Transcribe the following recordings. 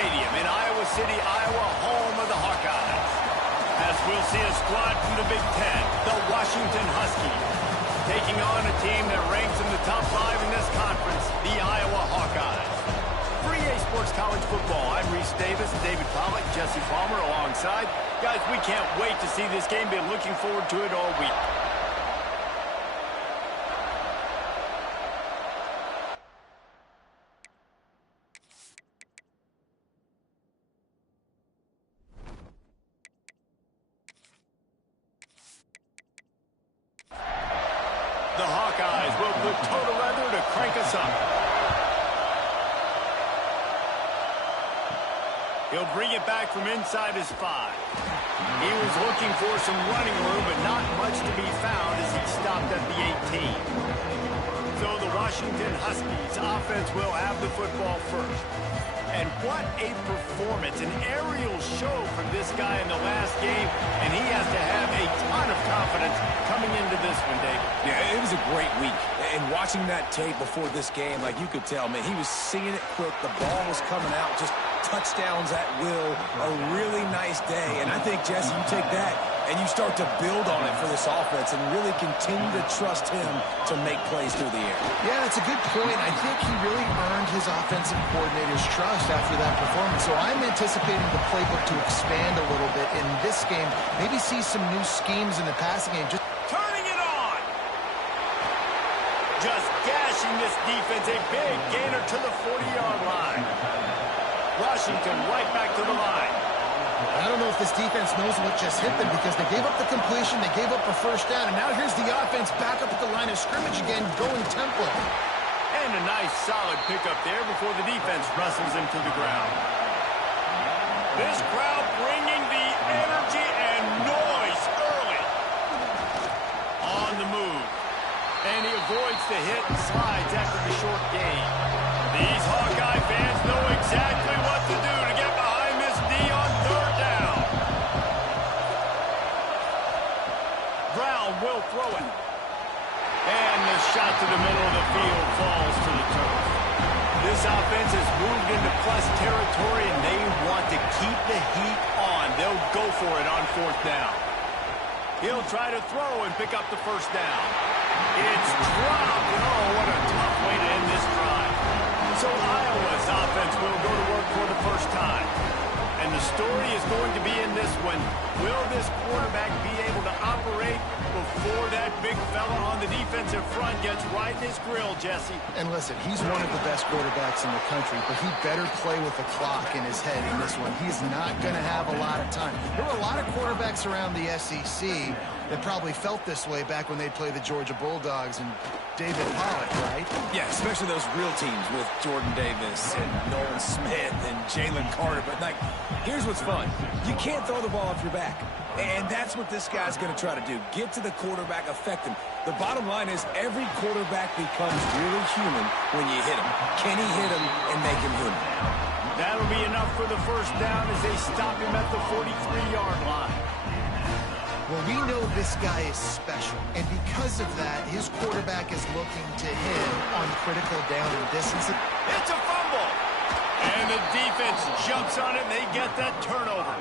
Stadium in Iowa City, Iowa, home of the Hawkeyes. As we'll see a squad from the Big Ten, the Washington Huskies, taking on a team that ranks in the top 5 in this conference, the Iowa Hawkeyes. For EA Sports College Football, I'm Reese Davis, David Pollack, Jesse Palmer alongside. Guys, we can't wait to see this game. Been looking forward to it all week. The Hawkeyes will put total weather to crank us up. He'll bring it back from inside his 5. He was looking for some running room, but not much to be found as he stopped at the 18. So the Washington Huskies offense will have the football first. And what a performance, an aerial show from this guy in the last game, and he has to have a ton of confidence coming into this one, Dave. Yeah, it was a great week. And watching that tape before this game, like you could tell, man, he was seeing it quick. The ball was coming out, just touchdowns at will. A really nice day. And I think, Jesse, you take that and you start to build on it for this offense and really continue to trust him to make plays through the air. Yeah, that's a good point. I think he really earned his offensive coordinator's trust after that performance. So I'm anticipating the playbook to expand a little bit in this game. Maybe see some new schemes in the passing game. Just turning it on. Just gashing this defense. A big gainer to the 40-yard line. Washington right back to the line. I don't know if this defense knows what just hit them because they gave up the completion, they gave up a first down, and now here's the offense back up at the line of scrimmage again, going tempo. And a nice solid pickup there before the defense wrestles him to the ground. This crowd bringing the energy and noise early. On the move. And he avoids the hit and slides after the short gain. These Hawkeye fans know exactly what to do to get behind this D on third down. Brown will throw it. And the shot to the middle of the field falls to the turf. This offense has moved into plus territory, and they want to keep the heat on. They'll go for it on fourth down. He'll try to throw and pick up the first down. It's dropped. Oh, what a tough way to end this drive. So Iowa's offense will go to work for the first time. And the story is going to be in this one. Will this quarterback be able to operate before that big fella on the defensive front gets right in his grill, Jesse? And listen, he's one of the best quarterbacks in the country, but he better play with the clock in his head in this one. He's not going to have a lot of time. There were a lot of quarterbacks around the SEC that probably felt this way back when they played the Georgia Bulldogs and David Pollack, right? Yeah, especially those real teams with Jordan Davis and Nolan Smith and Jalen Carter. But, like, here's what's fun. You can't throw the ball off your back. And that's what this guy's going to try to do. Get to the quarterback, affect him. The bottom line is every quarterback becomes really human when you hit him. Can he hit him and make him human? That'll be enough for the first down as they stop him at the 43-yard line. Well, we know this guy is special, and because of that, his quarterback is looking to him on critical down and distance. It's a fumble! And the defense jumps on it, and they get that turnover.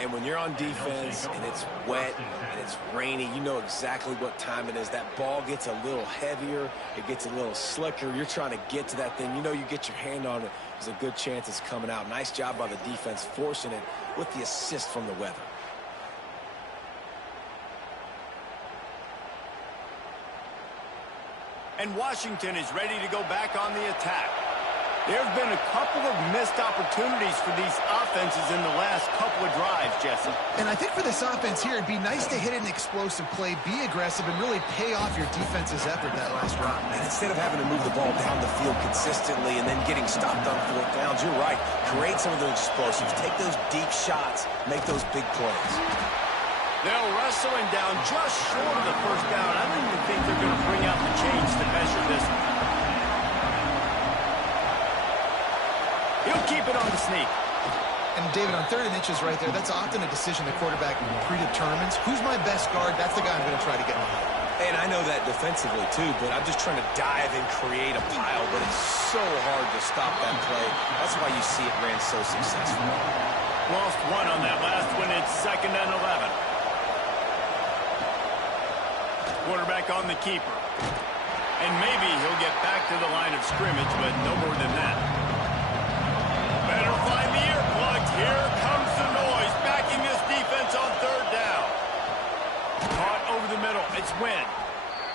And when you're on defense, and it's wet, and it's rainy, you know exactly what time it is. That ball gets a little heavier, it gets a little slicker. You're trying to get to that thing. You know you get your hand on it, there's a good chance it's coming out. Nice job by the defense forcing it with the assist from the weather. And Washington is ready to go back on the attack. There have been a couple of missed opportunities for these offenses in the last couple of drives, Jesse. And I think for this offense here, it'd be nice to hit an explosive play, be aggressive, and really pay off your defense's effort that last drive. And instead of having to move the ball down the field consistently and then getting stopped on fourth downs, you're right. Create some of those explosives. Take those deep shots. Make those big plays. They'll wrestle him down just short of the first down. I don't even think they're going to bring out the chains to measure this one. He'll keep it on the sneak. And, David, on 3rd and inches right there, that's often a decision the quarterback predetermines. Who's my best guard? That's the guy I'm going to try to get behind. And I know that defensively, too, but I'm just trying to dive and create a pile, but it's so hard to stop that play. That's why you see it ran so successfully. Lost one on that last one. It's 2nd and 11. Quarterback on the keeper. And maybe he'll get back to the line of scrimmage, but no more than that. Better find the earplugs. Here comes the noise, backing this defense on 3rd down. Caught over the middle. It's Wynn.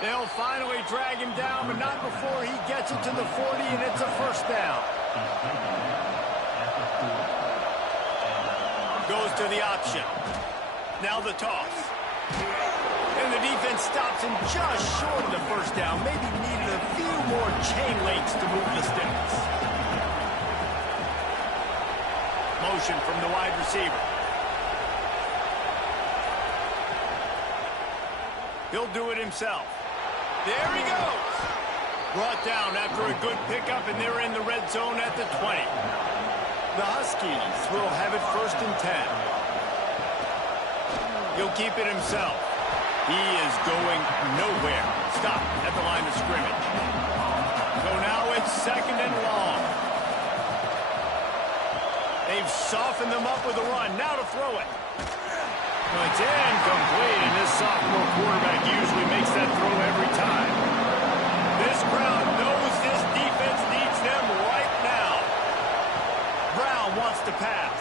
They'll finally drag him down, but not before he gets it to the 40, and it's a 1st down. Goes to the option. Now the toss. And the defense stops him just short of the 1st down. Maybe needed a few more chain links to move the sticks. Motion from the wide receiver. He'll do it himself. There he goes. Brought down after a good pickup, and they're in the red zone at the 20. The Huskies will have it 1st and 10. He'll keep it himself. He is going nowhere. Stop at the line of scrimmage. So now it's 2nd and long. They've softened them up with a run. Now to throw it. Well, it's incomplete, and this sophomore quarterback usually makes that throw every time. This crowd knows this defense needs them right now. Brown wants to pass.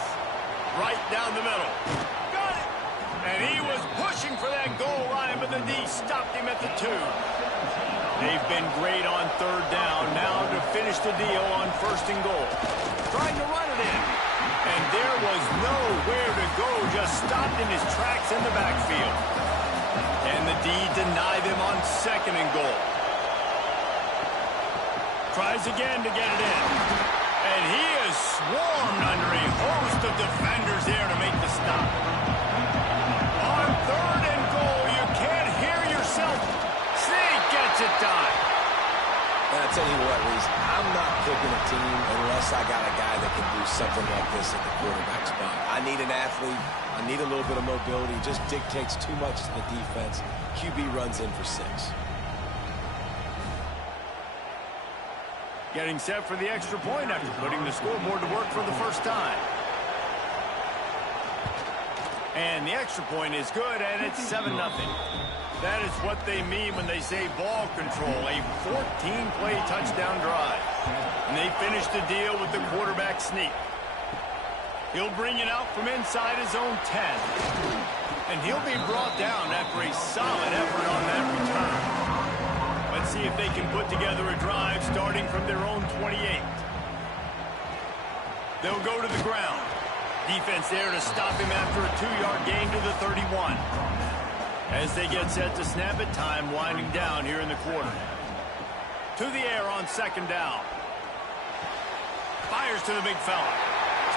Right down the middle. Got it! And he was pushing for that goal line, but the D stopped him at the 2. They've been great on 3rd down. Now to finish the deal on 1st and goal. Trying to run it in. And there was nowhere to go, just stopped in his tracks in the backfield. And the D denied him on 2nd and goal. Tries again to get it in. And he is swarmed under a host of defenders there to make the stop. On 3rd and goal, you can't hear yourself. Snake gets it done. And I'll tell you what, Reese, I'm not picking a team unless I got a guy that can do something like this at the quarterback spot. I need an athlete. I need a little bit of mobility. It just dictates too much to the defense. QB runs in for 6. Getting set for the extra point after putting the scoreboard to work for the 1st time. And the extra point is good, and it's 7-0. That is what they mean when they say ball control, a 14-play touchdown drive. And they finish the deal with the quarterback sneak. He'll bring it out from inside his own 10. And he'll be brought down after a solid effort on that return. Let's see if they can put together a drive starting from their own 28. They'll go to the ground. Defense there to stop him after a 2-yard gain to the 31. As they get set to snap it, time winding down here in the quarter. To the air on 2nd down. Fires to the big fella.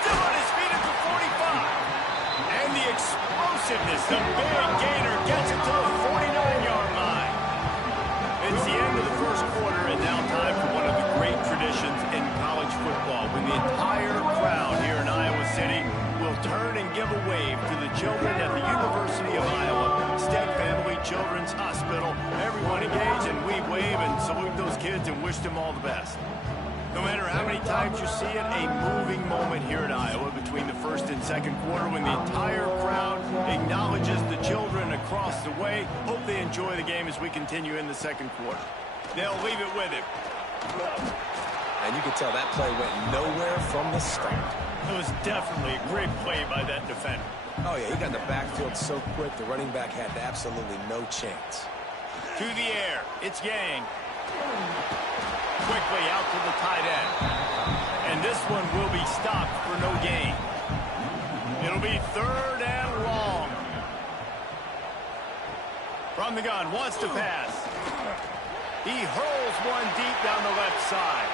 Still on his feet at the 45. And the explosiveness, the big gainer gets it to the 49-yard line. It's the end of the 1st quarter, and now time for one of the great traditions in college football, when the entire crowd here in Iowa City will turn and give a wave to the children at the University of Iowa Stead Family Children's Hospital. Everyone engage, and we wave and salute those kids and wish them all the best. No matter how many times you see it, a moving moment here at Iowa between the 1st and 2nd quarter when the entire crowd acknowledges the children across the way. Hope they enjoy the game as we continue in the 2nd quarter. They'll leave it with him. And you can tell that play went nowhere from the start. It was definitely a great play by that defender. Oh, yeah, he got in the backfield so quick, the running back had absolutely no chance. To the air, it's Yang. Quickly out to the tight end. And this one will be stopped for no gain. It'll be 3rd and long. From the gun, wants to pass. He hurls one deep down the left side.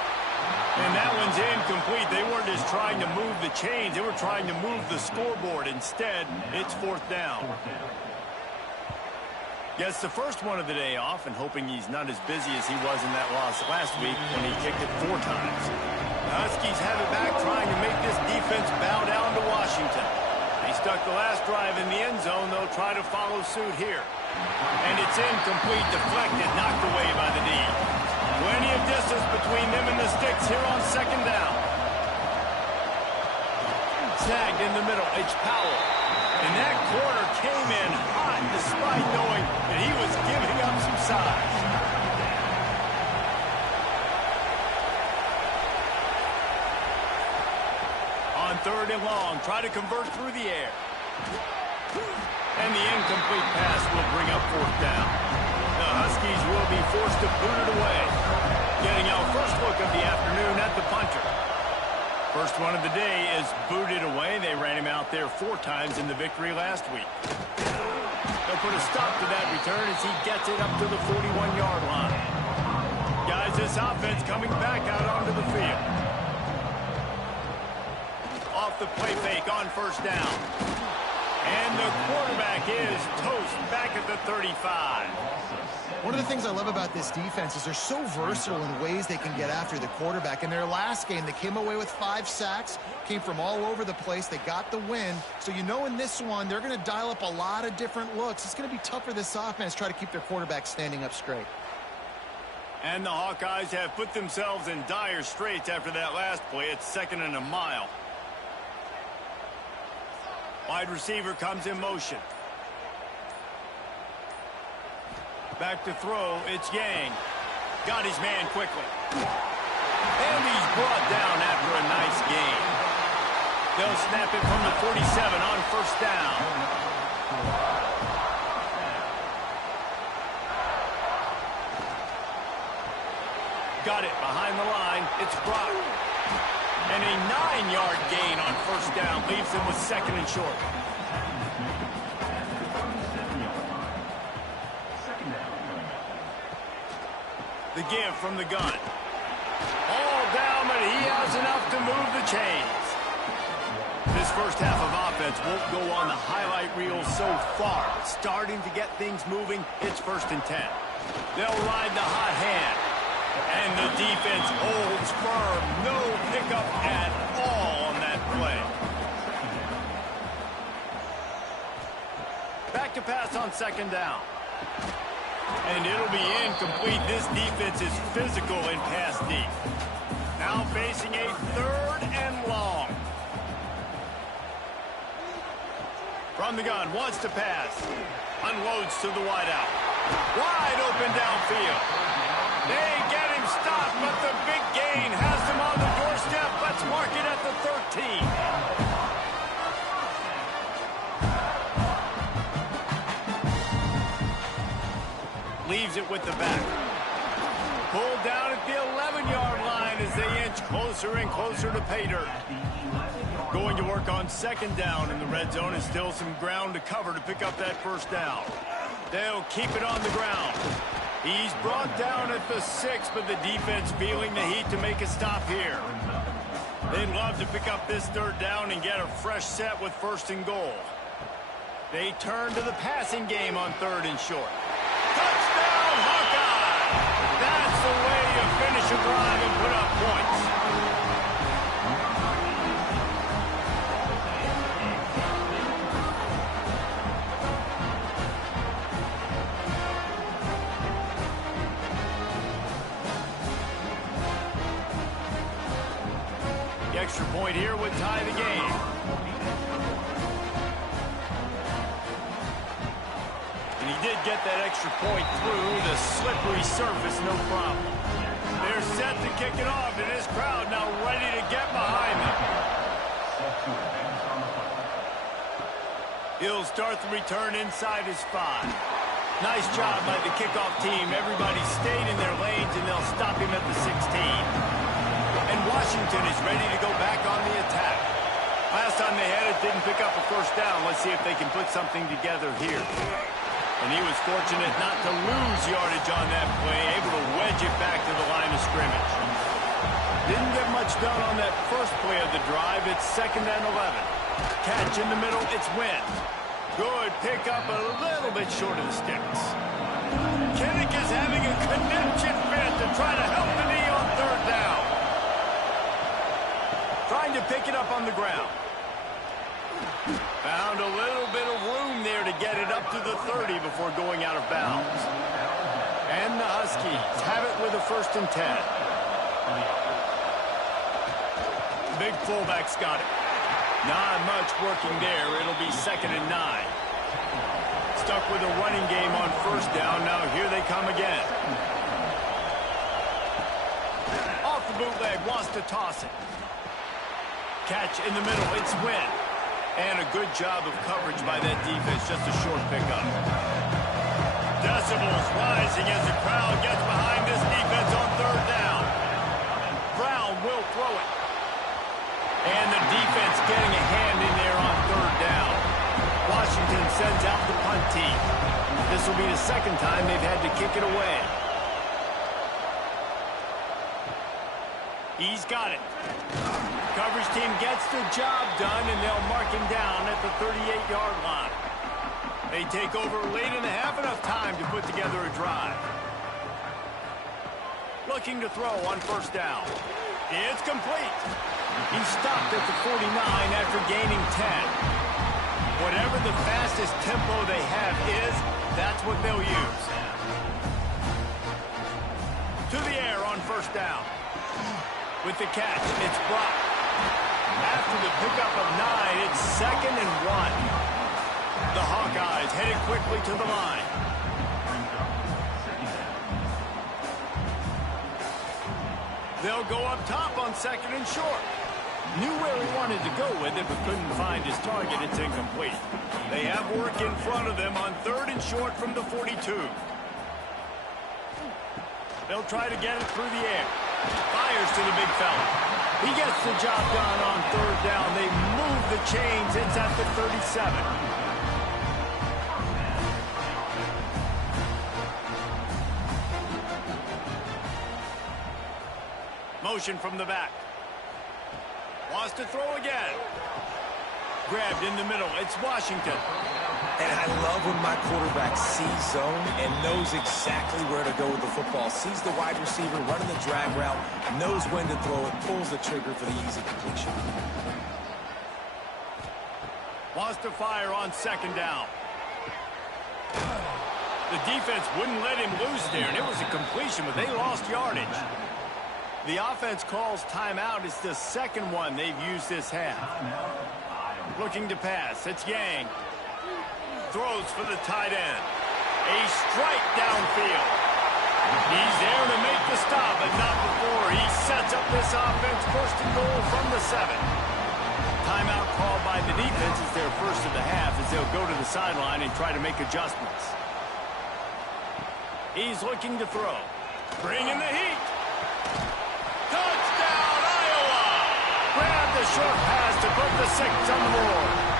And that one's incomplete. They weren't just trying to move the chains. They were trying to move the scoreboard. Instead, it's 4th down. Gets the first one of the day off, and hoping he's not as busy as he was in that loss last week when he kicked it 4 times. The Huskies have it back, trying to make this defense bow down to Washington. He stuck the last drive in the end zone. They'll try to follow suit here. And it's incomplete, deflected, knocked away by the D. Plenty of distance between them and the sticks here on second down. Snagged in the middle, it's Powell. And that corner came in hot despite knowing that he was giving up some size. On third and long, try to convert through the air. And the incomplete pass will bring up fourth down. The Huskies will be forced to boot it away. Getting our first look of the afternoon at the punter. First one of the day is booted away. They ran him out there 4 times in the victory last week. They'll put a stop to that return as he gets it up to the 41-yard line. Guys, this offense coming back out onto the field. Off the play fake on first down. And the quarterback is toast back at the 35. One of the things I love about this defense is they're so versatile in ways they can get after the quarterback. In their last game, they came away with 5 sacks, came from all over the place. They got the win. So you know in this one, they're going to dial up a lot of different looks. It's going to be tough for this offense to try to keep their quarterback standing up straight. And the Hawkeyes have put themselves in dire straits after that last play. It's 2nd and a mile. Wide receiver comes in motion. Back to throw, it's Yang. Got his man quickly. And he's brought down after a nice gain. They'll snap it from the 47 on first down. Got it behind the line. It's Brock. And a 9-yard gain on first down leaves them with 2nd and short. The give from the gun. All down, but he has enough to move the chains. This first half of offense won't go on the highlight reel so far. Starting to get things moving, it's 1st and 10. They'll ride the hot hand. And the defense holds firm. No pickup at all on that play. Back to pass on 2nd down. And it'll be incomplete. This defense is physical in pass deep. Now facing a 3rd and long. From the gun, wants to pass. Unloads to the wideout. Wide open downfield. They get him stopped, but the big gain has them on the doorstep. Let's mark it at the 13. Leaves it with the back. Pulled down at the 11-yard line as they inch closer and closer to pay dirt. Going to work on 2nd down in the red zone and still some ground to cover to pick up that first down. They'll keep it on the ground. He's brought down at the 6, but the defense feeling the heat to make a stop here. They'd love to pick up this 3rd down and get a fresh set with 1st and goal. They turn to the passing game on 3rd and short. Touchdown, Hawkeye! That's the way you finish a drive and put up points. The extra point here would tie the game. He did get that extra point through the slippery surface, no problem. They're set to kick it off, and this crowd now ready to get behind them. He'll start the return inside his 5. Nice job by the kickoff team. Everybody stayed in their lanes, and they'll stop him at the 16. And Washington is ready to go back on the attack. Last time they had it, didn't pick up a first down. Let's see if they can put something together here. And he was fortunate not to lose yardage on that play, able to wedge it back to the line of scrimmage. Didn't get much done on that first play of the drive. It's 2nd and 11. Catch in the middle, it's Wynn. Good pickup, a little bit short of the sticks. Kinnick is having a connection fit to try to help the knee on 3rd down. Trying to pick it up on the ground. Found a little bit of room there to get it up to the 30 before going out of bounds. And the Huskies have it with a 1st and 10. Big fullback's got it. Not much working there. It'll be 2nd and 9. Stuck with a running game on 1st down. Now here they come again. Off the bootleg, wants to toss it. Catch in the middle, it's Wynn. And a good job of coverage by that defense, just a short pickup. Decibels rising as the crowd gets behind this defense on 3rd down. Brown will throw it. And the defense getting a hand in there on 3rd down. Washington sends out the punt team. This will be the 2nd time they've had to kick it away. He's got it. Coverage team gets the job done, and they'll mark him down at the 38-yard line. They take over late in the half, enough time to put together a drive. Looking to throw on 1st down. It's complete. He stopped at the 49 after gaining 10. Whatever the fastest tempo they have is, that's what they'll use. To the air on 1st down. With the catch, it's blocked. After the pickup of 9, it's 2nd and 1. The Hawkeyes headed quickly to the line. They'll go up top on 2nd and short. Knew where he wanted to go with it, but couldn't find his target. It's incomplete. They have work in front of them on 3rd and short from the 42. They'll try to get it through the air. Fires to the big fella. He gets the job done on 3rd down. They move the chains. It's at the 37. Motion from the back. Wants to throw again. Grabbed in the middle. It's Washington. And I love when my quarterback sees zone and knows exactly where to go with the football. Sees the wide receiver running the drag route, knows when to throw it, pulls the trigger for the easy completion. Wants to fire on 2nd down. The defense wouldn't let him loose there, and it was a completion, but they lost yardage. The offense calls timeout. It's the 2nd one they've used this half. Looking to pass. It's Yang. Throws for the tight end. A strike downfield. He's there to make the stop, but not before. He sets up this offense 1st and goal from the 7. Timeout called by the defense is their 1st of the half as they'll go to the sideline and try to make adjustments. He's looking to throw. Bring in the heat. Touchdown, Iowa! Grab the short pass to put the 6 on the board.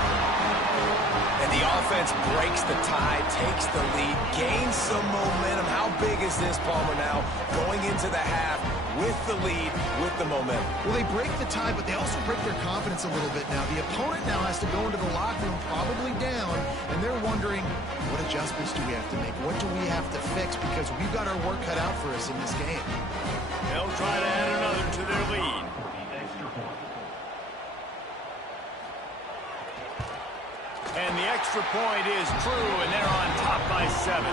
And the offense breaks the tie, takes the lead, gains some momentum. How big is this, Palmer, now? Going into the half with the lead, with the momentum. Well, they break the tie, but they also break their confidence a little bit now. The opponent now has to go into the locker room probably down, and they're wondering, what adjustments do we have to make? What do we have to fix? Because we've got our work cut out for us in this game. They'll try to add another to their lead. And the extra point is true, and they're on top by 7.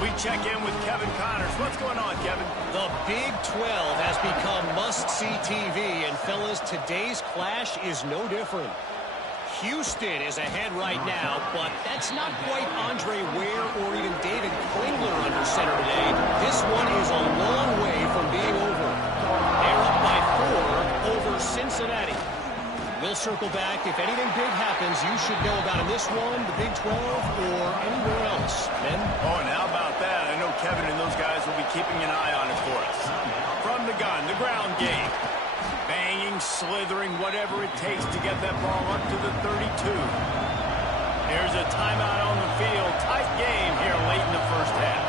We check in with Kevin Connors. What's going on, Kevin? The Big 12 has become must-see TV, and fellas, today's clash is no different. Houston is ahead right now, but that's not quite Andre Ware or even David Klingler under center today. This one is a long way from being over. They're up by 4 over Cincinnati. We'll circle back. If anything big happens, you should know about in this one, the Big 12, or anywhere else. Men? Oh, and how about that? I know Kevin and those guys will be keeping an eye on it for us. From the gun, the ground game. Banging, slithering, whatever it takes to get that ball up to the 32. There's a timeout on the field. Tight game here late in the 1st half.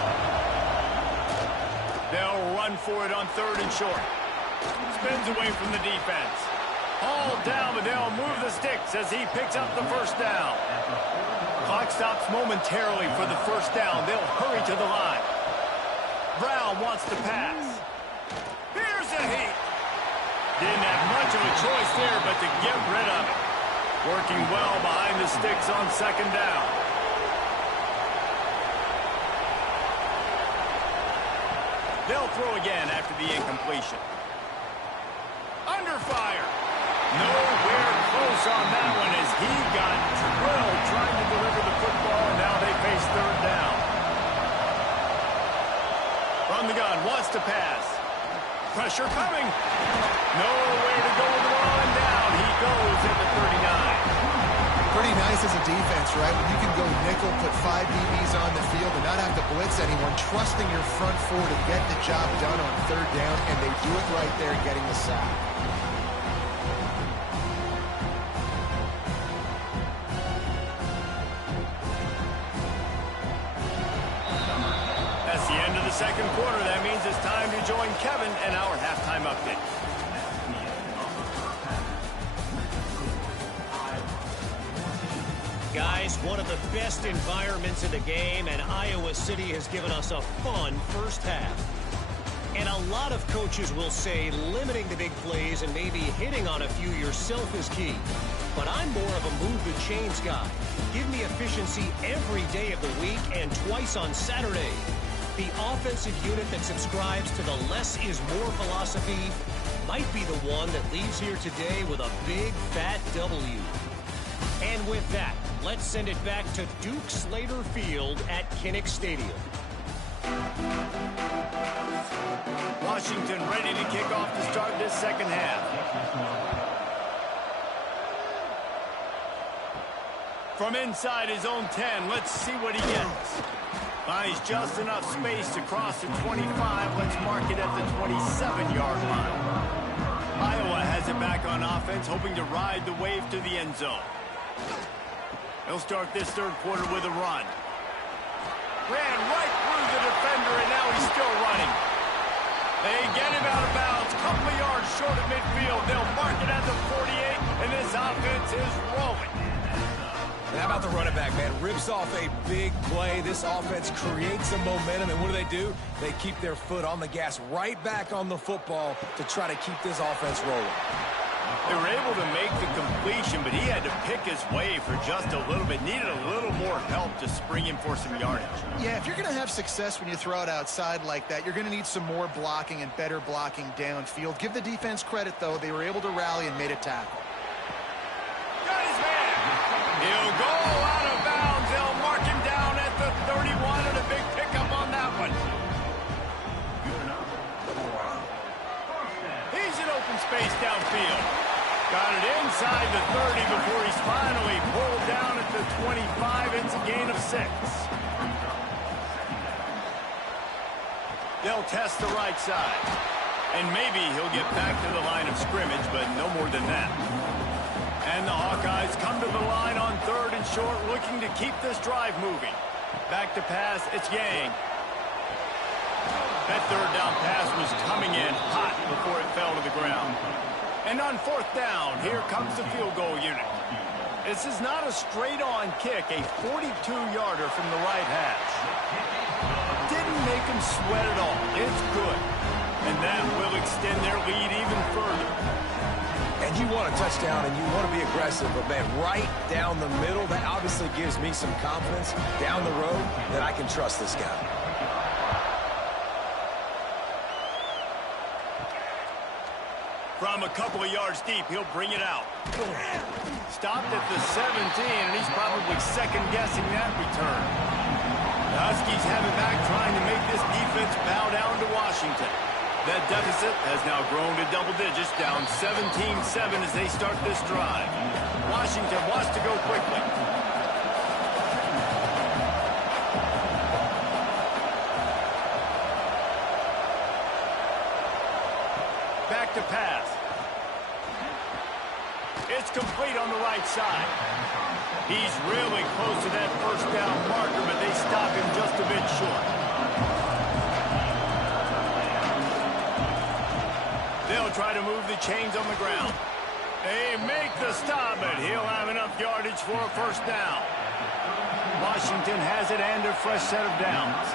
They'll run for it on 3rd and short. Spins away from the defense. Hauled down, but they'll move the sticks as he picks up the 1st down. Clock stops momentarily for the 1st down. They'll hurry to the line. Brown wants to pass. Here's a heat. Didn't have much of a choice there, but to get rid of it. Working well behind the sticks on second down. They'll throw again after the incompletion. Under fire. Nowhere close on that one as he got drilled trying to deliver the football, and now they face third down. From the gun, wants to pass. Pressure coming. Nowhere to go with the ball, and down he goes at the 39. Pretty nice as a defense, right? When you can go nickel, put 5 DBs on the field and not have to blitz anyone, trusting your front four to get the job done on third down, and they do it right there, getting the sack. That's the end of the second quarter. That means it's time to join Kevin and our halftime update. Guys, one of the best environments in the game, and Iowa City has given us a fun first half. And a lot of coaches will say limiting the big plays and maybe hitting on a few yourself is key. But I'm more of a move the chains guy. Give me efficiency every day of the week and twice on Saturday. The offensive unit that subscribes to the less is more philosophy might be the one that leaves here today with a big fat W. And with that, let's send it back to Duke Slater Field at Kinnick Stadium. Washington ready to kick off to start this second half. From inside his own 10, let's see what he gets. Finds just enough space to cross the 25. Let's mark it at the 27-yard line. Iowa has it back on offense, hoping to ride the wave to the end zone. He'll start this third quarter with a run. Ran right through the defender, and now he's still running. They get him out of bounds, couple of yards short of midfield. They'll mark it at the 48, and this offense is rolling. And how about the running back, man? Rips off a big play. This offense creates some momentum, and what do? They keep their foot on the gas right back on the football to try to keep this offense rolling. They were able to make the completion, but he had to pick his way for just a little bit. Needed a little more help to spring him for some yardage. Yeah, if you're going to have success when you throw it outside like that, you're going to need some more blocking and better blocking downfield. Give the defense credit, though. They were able to rally and made a tackle. Got his man. He'll go out of bounds. They'll mark him down at the 31, and a big pickup on that one. He's in open space downfield. Got it inside the 30 before he's finally pulled down at the 25. It's a gain of 6. They'll test the right side. And maybe he'll get back to the line of scrimmage, but no more than that. And the Hawkeyes come to the line on third and short, looking to keep this drive moving. Back to pass, it's Yang. That third down pass was coming in hot before it fell to the ground. And on fourth down, here comes the field goal unit. This is not a straight-on kick, a 42-yarder from the right hash. Didn't make him sweat at all. It's good. And that will extend their lead even further. And you want a touchdown and you want to be aggressive, but man, right down the middle, that obviously gives me some confidence down the road that I can trust this guy. From a couple of yards deep, he'll bring it out. Stopped at the 17, and he's probably second-guessing that return. The Huskies have it back, trying to make this defense bow down to Washington. That deficit has now grown to double digits, down 17-7 as they start this drive. Washington wants to go quickly. Back to pass. It's complete on the right side. He's really close to that first down marker, but they stop him just a bit short. They'll try to move the chains on the ground. They make the stop, but he'll have enough yardage for a first down. Washington has it and a fresh set of downs.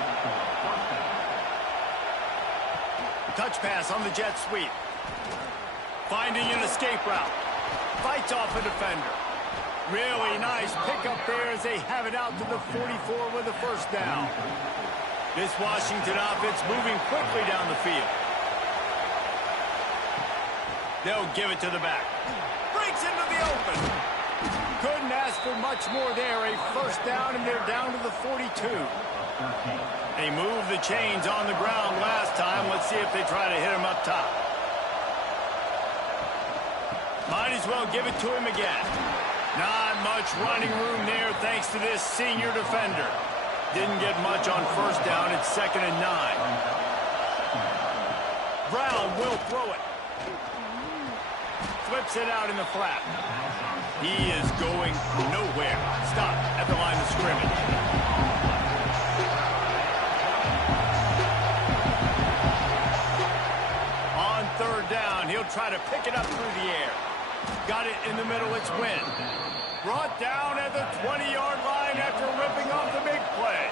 Touch pass on the jet sweep. Finding an escape route. Fights off a defender. Really nice pickup there as they have it out to the 44 with a first down. This Washington offense moving quickly down the field. They'll give it to the back. Breaks into the open. Couldn't ask for much more there. A first down, and they're down to the 42. They moved the chains on the ground last time. Let's see if they try to hit him up top. Might as well give it to him again. Not much running room there thanks to this senior defender. Didn't get much on first down. It's 2nd and 9. Brown will throw it. Flips it out in the flat. He is going nowhere. Stop at the line of scrimmage. On 3rd down, he'll try to pick it up through the air. Got it in the middle, it's Wynn. Brought down at the 20-yard line after ripping off the big play.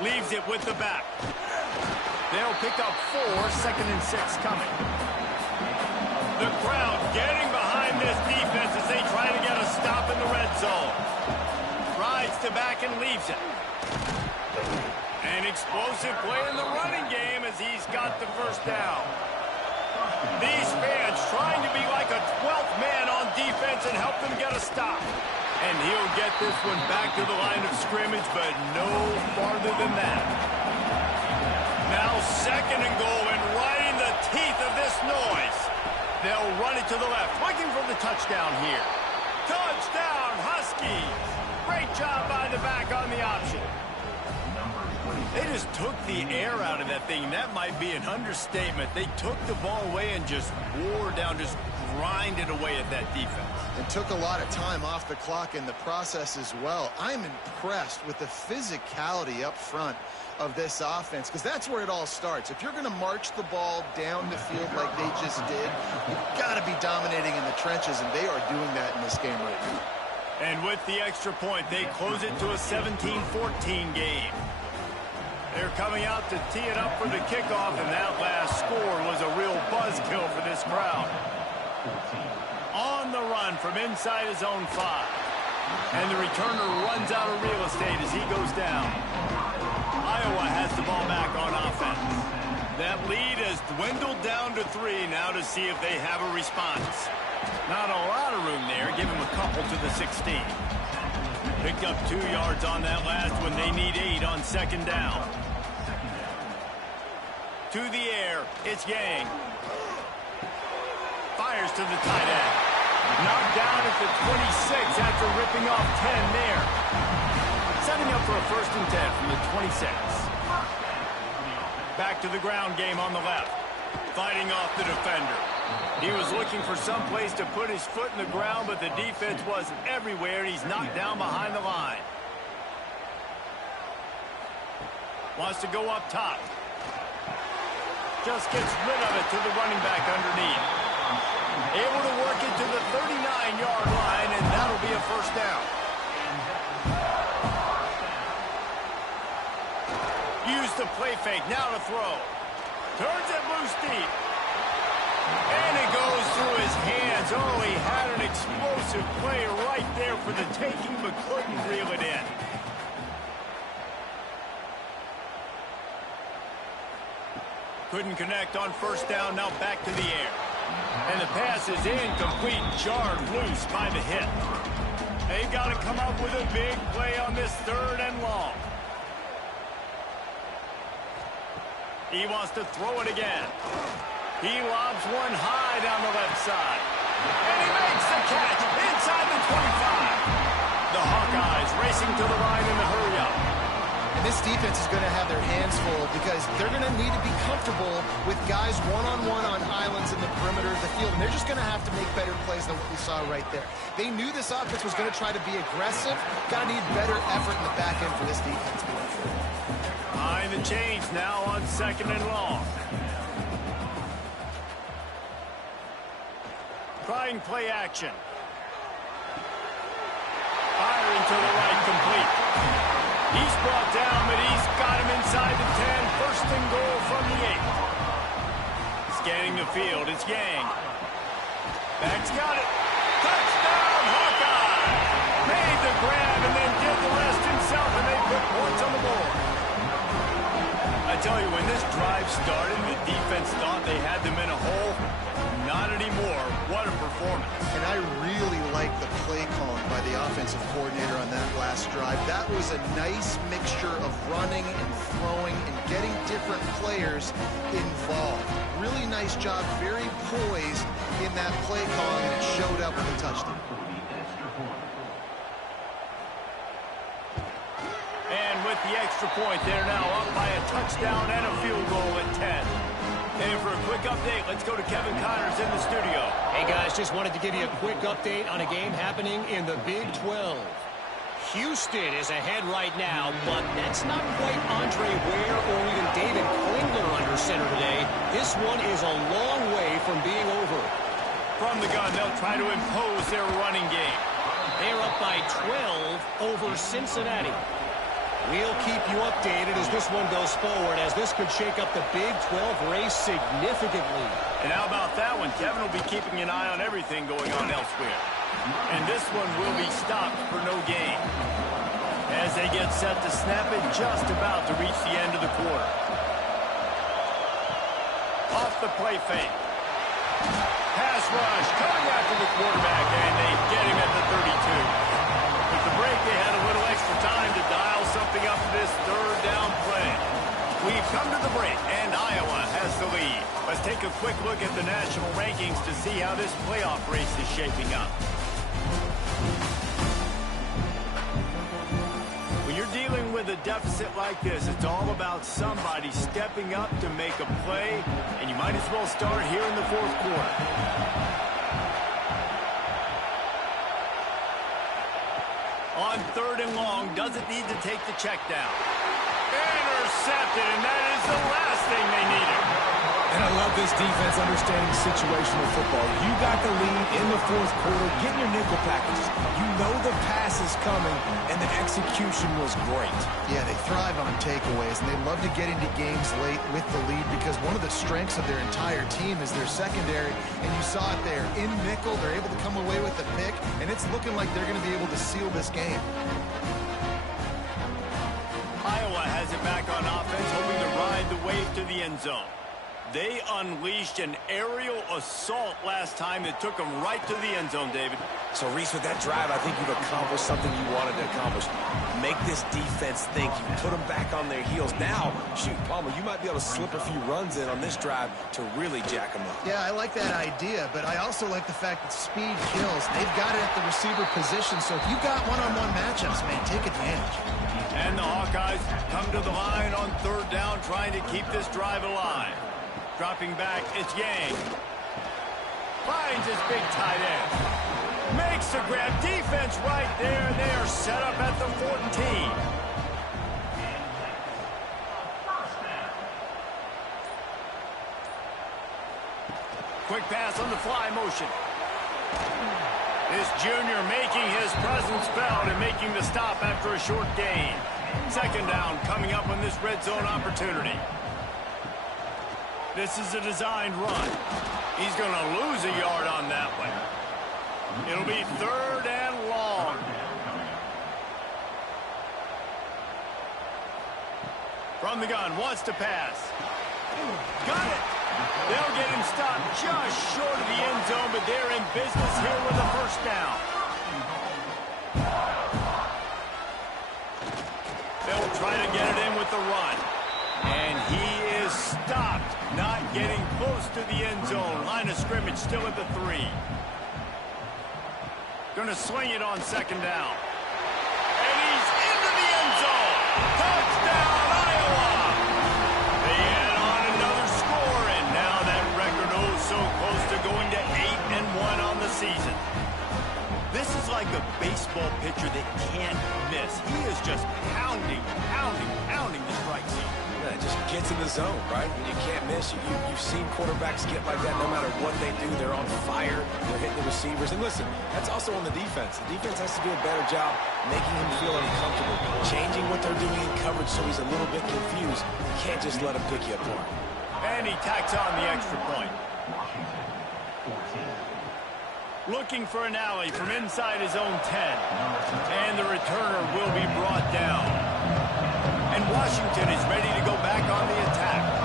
Leaves it with the back. They'll pick up 4, 2nd and 6 coming. The crowd getting behind this defense as they try to get a stop in the red zone. Rides to back and leaves it. An explosive play in the running game as he's got the first down. These fans trying to be like a 12th man on defense and help them get a stop. And he'll get this one back to the line of scrimmage, but no farther than that. Now 2nd and goal, and right in the teeth of this noise. They'll run it to the left, looking for the touchdown here. Touchdown, Huskies! Great job by the back on the option. They just took the air out of that thing. That might be an understatement. They took the ball away and just wore down, just grinded away at that defense. And took a lot of time off the clock in the process as well. I'm impressed with the physicality up front of this offense, because that's where it all starts. If you're going to march the ball down the field like they just did, you've got to be dominating in the trenches, and they are doing that in this game right now. And with the extra point, they close it to a 17-14 game. They're coming out to tee it up for the kickoff, and that last score was a real buzzkill for this crowd. On the run from inside his own 5. And the returner runs out of real estate as he goes down. Iowa has the ball back on offense. That lead has dwindled down to 3 now to see if they have a response. Not a lot of room there. Give him a couple to the 16. Picked up 2 yards on that last one. They need 8 on 2nd down. To the air, it's Yang. Fires to the tight end. Knocked down at the 26 after ripping off 10 there. Setting up for a 1st and 10 from the 26. Back to the ground game on the left. Fighting off the defender. He was looking for some place to put his foot in the ground, but the defense was everywhere, and he's knocked down behind the line. Wants to go up top. Just gets rid of it to the running back underneath. Able to work it to the 39-yard line, and that'll be a 1st down. Use the play fake, now to throw. Turns it loose deep. And it goes through his hands. Oh, he had an explosive play right there for the taking, but couldn't reel it in. Couldn't connect on 1st down, now back to the air. And the pass is incomplete, jarred loose by the hit. They've got to come up with a big play on this 3rd and long. He wants to throw it again. He lobs one high down the left side. And he makes the catch inside the 25. The Hawkeyes racing to the line in the hurry-up. And this defense is going to have their hands full because they're going to need to be comfortable with guys one-on-one on islands in the perimeter of the field. And they're just going to have to make better plays than what we saw right there. They knew this offense was going to try to be aggressive. Got to need better effort in the back end for this defense going forward. Behind the chains now on 2nd and long. Trying play action. Firing to the right, complete. He's brought down, but he's got him inside the 10. 1st and goal from the 8. Scanning the field, it's Yang. Back's got it. Touchdown, Hawkeyes! Made the grab and then did the rest himself, and they put points on the board. I tell you, when this drive started, the defense thought they had them in a hole. Not anymore. What a performance. And I really like the play calling by the offensive coordinator on that last drive. That was a nice mixture of running and throwing and getting different players involved. Really nice job, very poised in that play calling, and it showed up with a touchdown. And with the extra point, they're now up by a touchdown and a field goal at 10. And for a quick update, let's go to Kevin Connors in the studio. Hey, guys, just wanted to give you a quick update on a game happening in the Big 12. Houston is ahead right now, but that's not quite Andre Ware or even David Klingler under center today. This one is a long way from being over. From the gun, they'll try to impose their running game. They're up by 12 over Cincinnati. We'll keep you updated as this one goes forward, as this could shake up the Big 12 race significantly. And how about that one? Kevin will be keeping an eye on everything going on elsewhere. And this one will be stopped for no gain, as they get set to snap it just about to reach the end of the quarter. Off the play fake. Pass rush coming after the quarterback, and they get him at the 32. With the break, they had a little extra time to dial something up for this third down play. We've come to the break, and Iowa has the lead. Let's take a quick look at the national rankings to see how this playoff race is shaping up. When you're dealing with a deficit like this, it's all about somebody stepping up to make a play, and you might as well start here in the fourth quarter. On third and long, doesn't need to take the check down. Intercepted, and that is the last thing they needed. And I love this defense understanding situational football. You got the lead in the fourth quarter, getting your nickel packages. You know the pass is coming, and the execution was great. Yeah, they thrive on takeaways, and they love to get into games late with the lead because one of the strengths of their entire team is their secondary, and you saw it there. In nickel, they're able to come away with the pick, and it's looking like they're going to be able to seal this game. Iowa has it back on offense, hoping to ride the wave to the end zone. They unleashed an aerial assault last time that took them right to the end zone, David. So, Reese, with that drive, I think you've accomplished something you wanted to accomplish. Make this defense think. You put them back on their heels. Now, shoot, Palmer, you might be able to slip a few runs in on this drive to really jack them up. Yeah, I like that idea, but I also like the fact that speed kills. They've got it at the receiver position, so if you've got one-on-one matchups, man, take advantage. And the Hawkeyes come to the line on third down, trying to keep this drive alive. Dropping back, it's Yang. Finds his big tight end. Makes the grab. Defense right there, and they are set up at the 14. Quick pass on the fly motion. This junior making his presence felt and making the stop after a short gain. Second down coming up on this red zone opportunity. This is a designed run. He's going to lose a yard on that one. It'll be third and long. From the gun, wants to pass. Got it. They'll get him stopped just short of the end zone, but they're in business here with a first down. They'll try to get it in with the run. And he is stopped, not getting close to the end zone. Line of scrimmage still at the 3. Gonna swing it on second down. And he's into the end zone. Touchdown, Iowa! They add on another score, and now that record oh so close to going to 8-1 on the season. This is like a baseball pitcher that can't miss. He is just pounding the strike zone. Yeah, it just gets in the zone, right? When you can't miss, you've seen quarterbacks get like that no matter what they do. They're on fire. They're hitting the receivers. And listen, that's also on the defense. The defense has to do a better job making him feel uncomfortable, changing what they're doing in coverage so he's a little bit confused. You can't just let him pick you apart. And And he tacks on the extra point. Looking for an alley from inside his own 10. And the returner will be brought down. And Washington is ready to go back on the attack.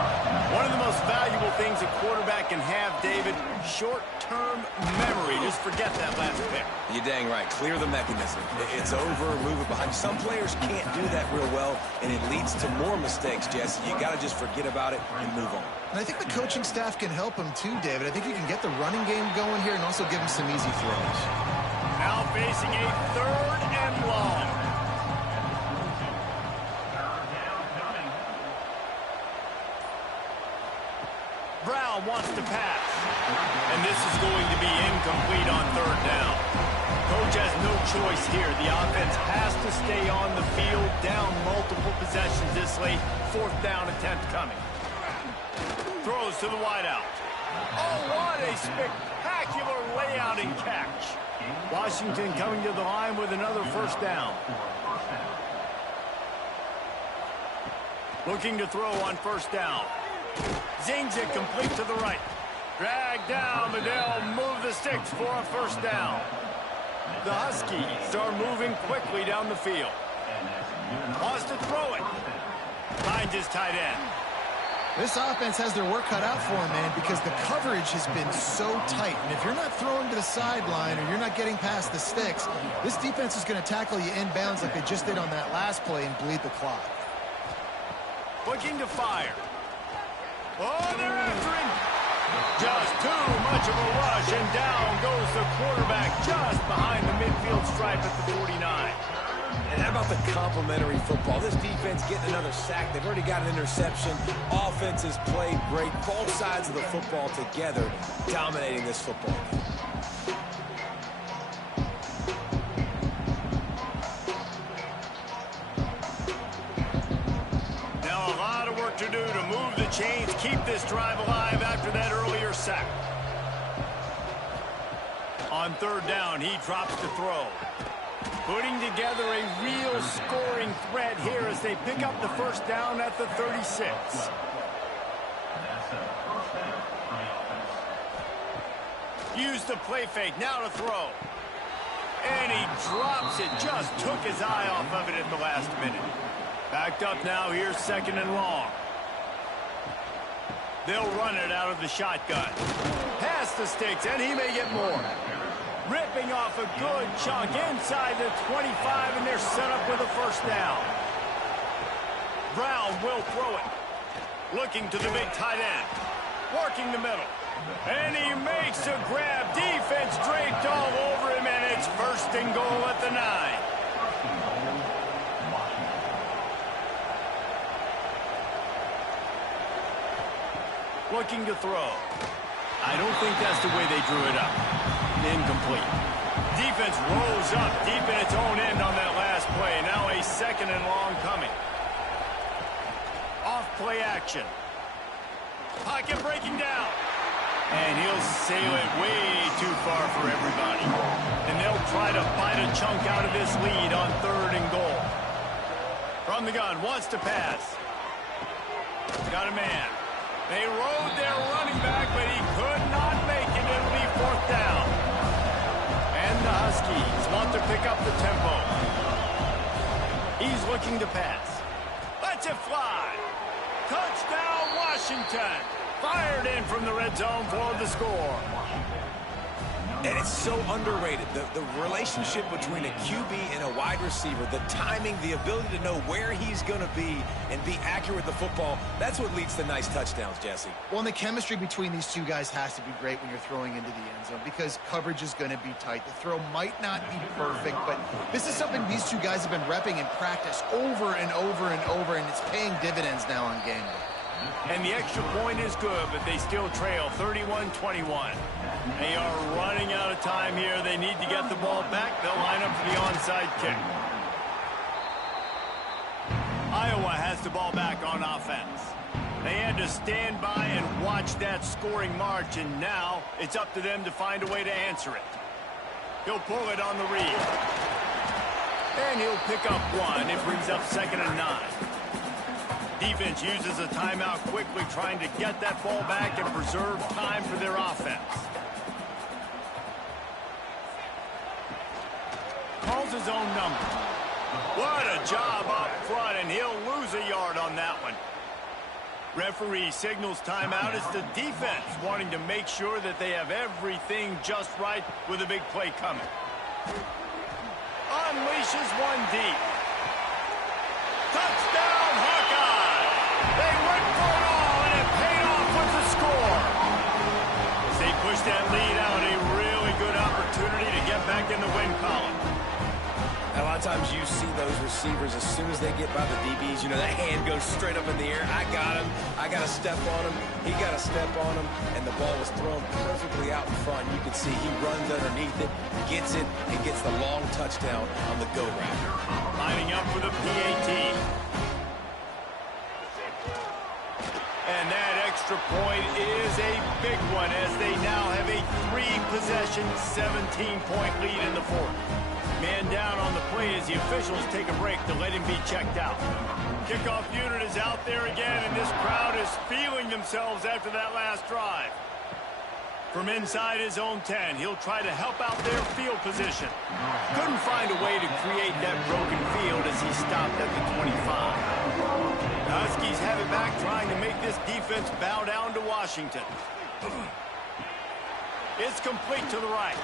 One of the most valuable things a quarterback can have, David, short-term memory. Just forget that last pick. You're dang right. Clear the mechanism. It's over, move it behind. Some players can't do that real well, and it leads to more mistakes, Jesse. You got to just forget about it and move on. And I think the coaching staff can help him too, David. I think you can get the running game going here and also give him some easy throws. Now facing a 3rd and long. Brown wants to pass. And this is going to be incomplete on 3rd down. Coach has no choice here. The offense has to stay on the field, down multiple possessions this late. 4th down attempt coming. Throws to the wideout. Oh, what a spectacular layout and catch. Washington coming to the line with another 1st down. Looking to throw on 1st down. Zings it complete to the right. Drag down, but they'll move the sticks for a 1st down. The Huskies are moving quickly down the field. Wants to throw it. Finds his tight end. This offense has their work cut out for him, man, because the coverage has been so tight. And if you're not throwing to the sideline or you're not getting past the sticks, this defense is going to tackle you inbounds like they just did on that last play and bleed the clock. Looking to fire. Oh, they're after him. Just too much of a rush, and down goes the quarterback just behind the midfield stripe at the 49. And how about the complimentary football? This defense getting another sack. They've already got an interception. Offense has played great. Both sides of the football together dominating this football game. Now a lot of work to do to move the chains, keep this drive alive after that earlier sack. On 3rd down, he drops to throw. Putting together a real scoring threat here as they pick up the 1st down at the 36. Use the play fake, now to throw. And he drops it, just took his eye off of it at the last minute. Backed up now, here's 2nd and long. They'll run it out of the shotgun. Past the sticks, and he may get more. Ripping off a good chunk inside the 25, and they're set up with a 1st down. Brown will throw it. Looking to the big tight end. Working the middle. And he makes a grab. Defense draped all over him, and it's 1st and goal at the 9. Looking to throw. I don't think that's the way they drew it up. Incomplete. Defense rolls up deep in its own end on that last play. Now a 2nd and long coming. Off play action. Pocket breaking down. And he'll sail it way too far for everybody. And they'll try to bite a chunk out of this lead on 3rd and goal. From the gun, wants to pass. Got a man. They rode their running back, but he could not make it. It'll be 4th down. And the Huskies want to pick up the tempo. He's looking to pass. Lets it fly. Touchdown, Washington. Fired in from the red zone for the score. And it's so underrated. The relationship between a QB and a wide receiver, the timing, the ability to know where he's going to be and be accurate with the football, that's what leads to nice touchdowns, Jesse. Well, and the chemistry between these two guys has to be great when you're throwing into the end zone because coverage is going to be tight. The throw might not be perfect, but this is something these two guys have been repping in practice over and over and over, and it's paying dividends now on game day. And the extra point is good, but they still trail 31-21. They are running out of time here. They need to get the ball back. They'll line up for the onside kick. Iowa has the ball back on offense. They had to stand by and watch that scoring march, and now it's up to them to find a way to answer it. He'll pull it on the read. And he'll pick up one. It brings up 2nd and 9. Defense uses a timeout quickly, trying to get that ball back and preserve time for their offense. Calls his own number. What a job up front, and he'll lose a yard on that one. Referee signals timeout. It's the defense wanting to make sure that they have everything just right with a big play coming. Unleashes one deep. Touchdown, Hawkeyes! They went for it all, and it paid off with the score. As they push that lead out, a really good opportunity to get back in the win column. A lot of times you see those receivers, as soon as they get by the DBs, you know, that hand goes straight up in the air. I got him. I got to step on him. He got to step on him. And the ball was thrown perfectly out in front. You can see he runs underneath it, gets it, and gets the long touchdown on the go route. Lining up for the PAT. And that extra point is a big one, as they now have a 3-possession, 17-point lead in the fourth. Man down on the play as the officials take a break to let him be checked out. Kickoff unit is out there again, and this crowd is feeling themselves after that last drive. From inside his own 10, he'll try to help out their field position. Couldn't find a way to create that broken field as he stopped at the 25. The Huskies have it back, trying to make this defense bow down to Washington. It's complete to the right.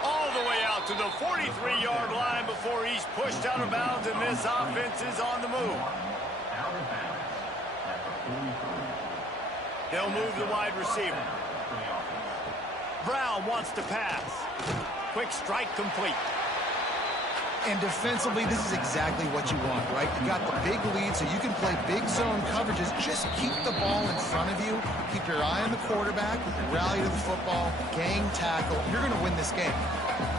All the way out to the 43-yard line before he's pushed out of bounds, and this offense is on the move. They'll move the wide receiver. Brown wants to pass. Quick strike complete. And defensively, this is exactly what you want, right? You got the big lead, so you can play big zone coverages. Just keep the ball in front of you. Keep your eye on the quarterback. Rally to the football. Gang tackle. You're going to win this game.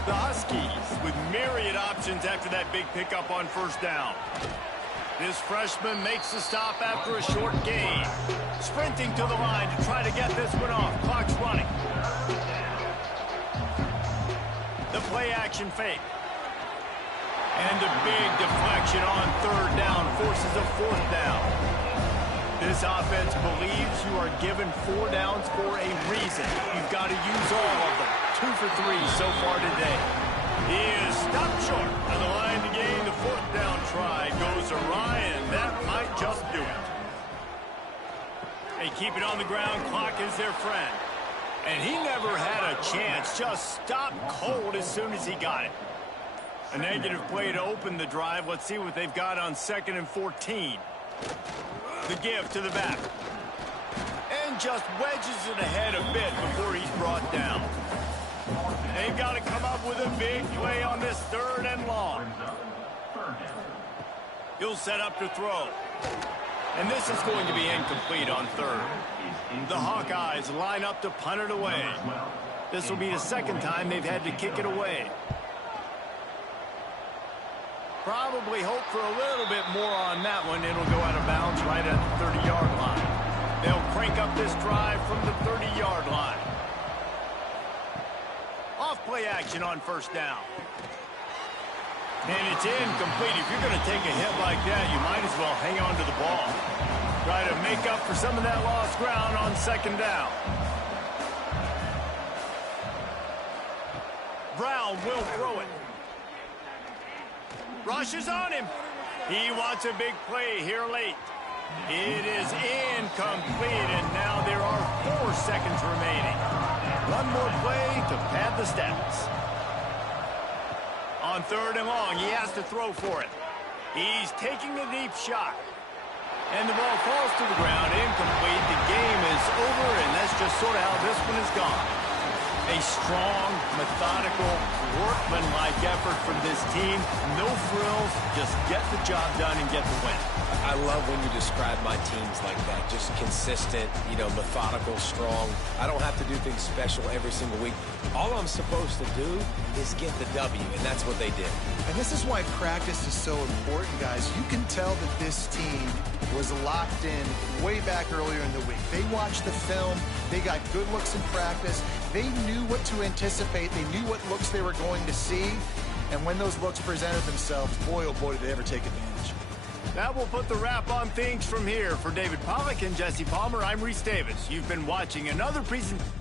The Huskies with myriad options after that big pickup on first down. This freshman makes the stop after a short gain. Sprinting to the line to try to get this one off. Clock's running. The play action fake. And a big deflection on third down forces a fourth down. This offense believes you are given 4 downs for a reason. You've got to use all of them. 2 for 3 so far today. He is stopped short on the line to gain. The fourth down try goes awry, and that might just do it. They keep it on the ground. Clock is their friend. And he never had a chance. Just stopped cold as soon as he got it. A negative play to open the drive. Let's see what they've got on 2nd and 14. The give to the back. And just wedges it ahead a bit before he's brought down. They've got to come up with a big play on this 3rd and long. He'll set up to throw. And this is going to be incomplete on 3rd. The Hawkeyes line up to punt it away. This will be the 2nd time they've had to kick it away. Probably hope for a little bit more on that one. It'll go out of bounds right at the 30-yard line. They'll crank up this drive from the 30-yard line. Off play action on first down. And it's incomplete. If you're going to take a hit like that, you might as well hang on to the ball. Try to make up for some of that lost ground on 2nd down. Brown will throw it. Rushes on him. He wants a big play here late. It is incomplete, and now there are 4 seconds remaining. One more play to pad the stats. On 3rd and long, he has to throw for it. He's taking a deep shot. And the ball falls to the ground, incomplete. The game is over, and that's just sort of how this one has gone. A strong, methodical, workmanlike effort from this team. No frills, just get the job done and get the win. I love when you describe my teams like that. Just consistent, methodical, strong. I don't have to do things special every single week. All I'm supposed to do is get the W, and that's what they did. And this is why practice is so important, guys. You can tell that this team was locked in way back earlier in the week. They watched the film. They got good looks in practice. They knew what to anticipate. They knew what looks they were going to see. And when those looks presented themselves, boy, oh boy, did they ever take advantage. That will put the wrap on things from here. For David Pollack and Jesse Palmer, I'm Reese Davis. You've been watching another presentation.